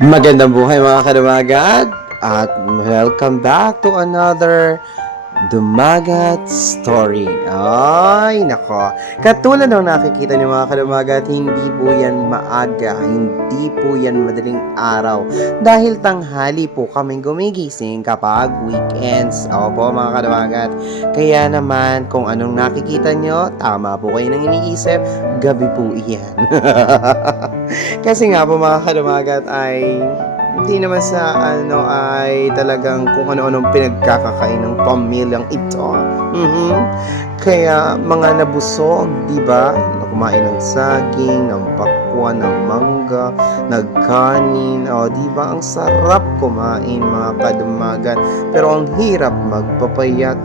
Magandang buhay mga kadumagat at welcome back to another Dumagat Story. Ay, nako. Katulad ng nakikita niyo mga kadumagat, hindi po yan maaga, hindi po yan madaling araw. Dahil tanghali po kaming gumigising kapag weekends. Opo mga kadumagat. Kaya naman kung anong nakikita niyo, tama po kayo nang iniisip, gabi po iyan. Kasi nga po mga kadumagat ay hindi naman sa ay talagang kung ano-anong pinagkakakain ng pamilyang ito. Mhm. Kaya mga nabusog, 'di ba? Na kumain ng saging, ng pakwan, ng mangga, nagkanin, 'di ba? Ang sarap kumain mga kadumagan. Pero ang hirap magpapayat.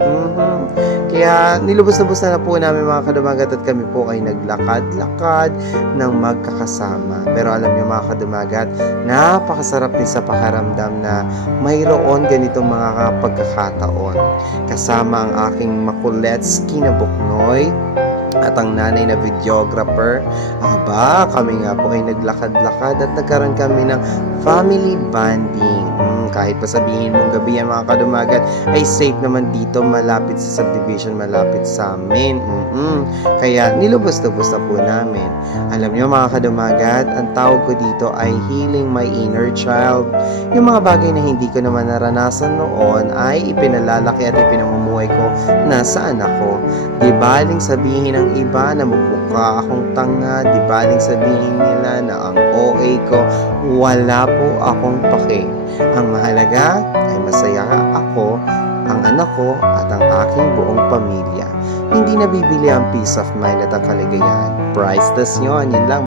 Kaya nilubos-lubos na po namin mga kadumagat at kami po ay naglakad-lakad ng magkakasama. Pero alam niyo mga kadumagat, napakasarap din sa pakiramdam na mayroon ganitong mga pagkakataon. Kasama ang aking makuletski na buknoy at ang nanay na videographer. Kami nga po ay naglakad-lakad at nagkaroon kami ng family bonding. Kahit pa sabihin mong gabi yan mga kadumagat, ay safe naman dito, malapit sa subdivision, malapit sa amin. Kaya nilubos-lubos na po namin. Alam niyo mga kadumagat, ang tawag ko dito ay healing my inner child. Yung mga bagay na hindi ko naman naranasan noon ay ipinalalaki at ipinamumuhay ko na sa anak ko. Di baling sabihin ng iba na mukha akong tanga, di baling sabihin nila na ang OA ko, wala po akong pake. Ang mahalaga ay masaya ako, ang anak ko at ang aking buong pamilya. Hindi nabibili ang peace of mind at ang kaligayahan. Priceless yun, yun lang.